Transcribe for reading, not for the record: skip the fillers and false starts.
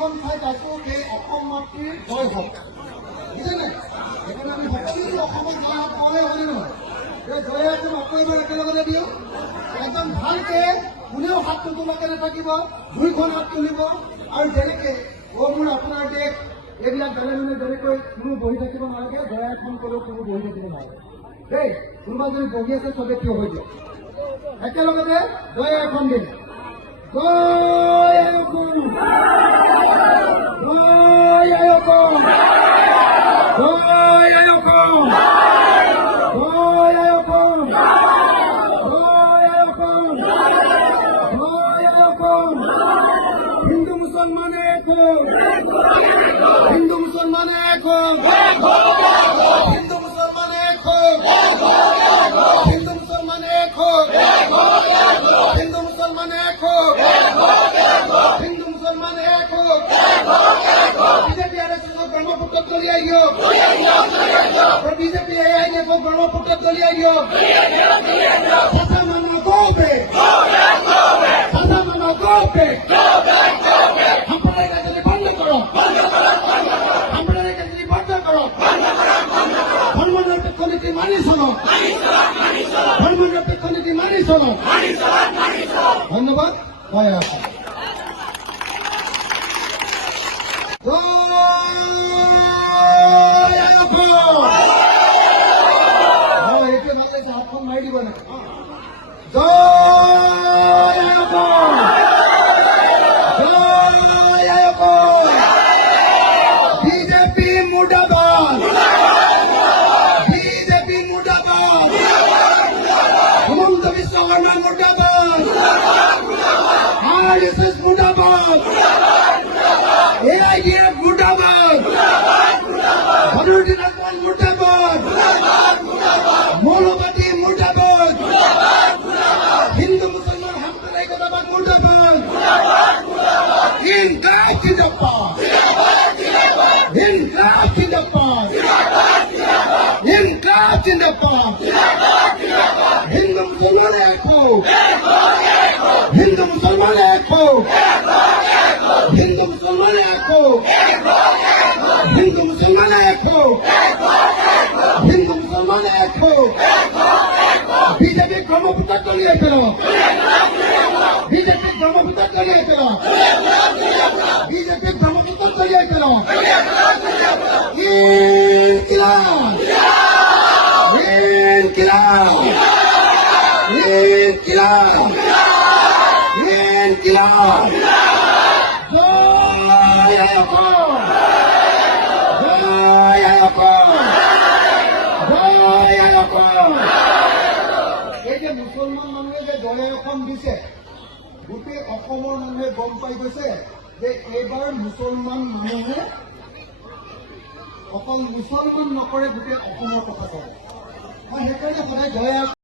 ঠাইত আছো সেই অসম মাতৃৰ জয় হওক বুজিছে নাই সেইকাৰণে আমি সকলো অসমত জয় হওক কওঁহে হয়নে নহয় এই জয় একদম আকৌ একেলগতে দিওঁ একদম ভালকে কোনেও হাত নোতোলাকে নাথাকিব দুইখন হাত তুলিব আৰু যেনেকে মোৰ আপোনাৰ দেশ এইবিলাক বেলেগ যেনেকৈ কোনো বহি থাকিব নালাগে জয় এখন কলেও কোনো বহি থাকিব নালাগে দেই কোনোবা যদি বহি আছে চবে থিয় হৈ দিয়ক একেলগতে জয় এখন দিম জয় অসম জয় অসম জয় অসম জয় অসম জয় অসম জয় অসম হিন্দু মুসলমান এক হোক হিন্দু মুসলমান এক হোক হিন্দু মুসলমান এক হোক হিন্দু মুসলমান এক হোক হিন্দু মুসলমান এক হোক হিন্দু মুসলমান এক হোক বিজেপি আরএসএস ব্রহ্মপুত্র দলিয়াই হোক বিজেপি এআইএফ ব্রহ্মপুত্র দলিয়াই হোক ভাষা মানা গোবে ভাষা মানা গোবে আপনারা এখানে বন্ধ করো আপনারা এখানে বন্ধ করো ধর্মনিরপেক্ষ নীতি মানি শোনো ধর্মনিরপেক্ষ নীতি মানি শোনো ধন্যবাদ জয় আসাম এইটো ভাল লাগিছে হাতখন মাৰি দিব লাগে জয় অসম জয় অসম বিজেপি মুৰ্দাবাদ বিজেপি মুৰ্দাবাদ হিমন্ত বিশ্ব শৰ্মা মুৰ্দাবাদ আৰএছএছ মুৰ্দাবাদ এআইডিএফ মুর্দাবাদ বদরুদ্দিন আকমল মুর্দাবাদ মৌলবাদী মুর্দাবাদ হিন্দু মুসলমান সাম্প্রদায়িকতাবাদ মুর্দাবাদ ইনকলাব জিন্দাবাদ ইনকলাব জিন্দাবাদ ইনকলাব জিন্দাবাদ হিন্দু মুসলমান এক হোক হিন্দু মুসলমান এক হোক হিন্দু মুসলমান এক হোক হিন্দু মুসলমান এক হোক হিন্দু মুসলমান এক হোক বিজেপি ব্রহ্মপুত্র তলিয়ে ফেলো বিজেপি ব্রহ্মপুত্র তলিয়ে ফেলো বিজেপি ব্রহ্মপুত্র তলিয়ে ফেলো ইনকিলাব ইনকিলাব ইনকিলাব ইনকিলাব জয় অসম জয় অসম জয় অসম এই যে মুছলমান মানুহে যে জয় অসম দিছে গোটেই অসমৰ মানুহে গম পাই গৈছে যে এইবাৰ মুছলমান মানুহে অকল মুছলমান নকৰে গোটেই অসমৰ কথা কয় মই সেইকাৰণে সদায় জয়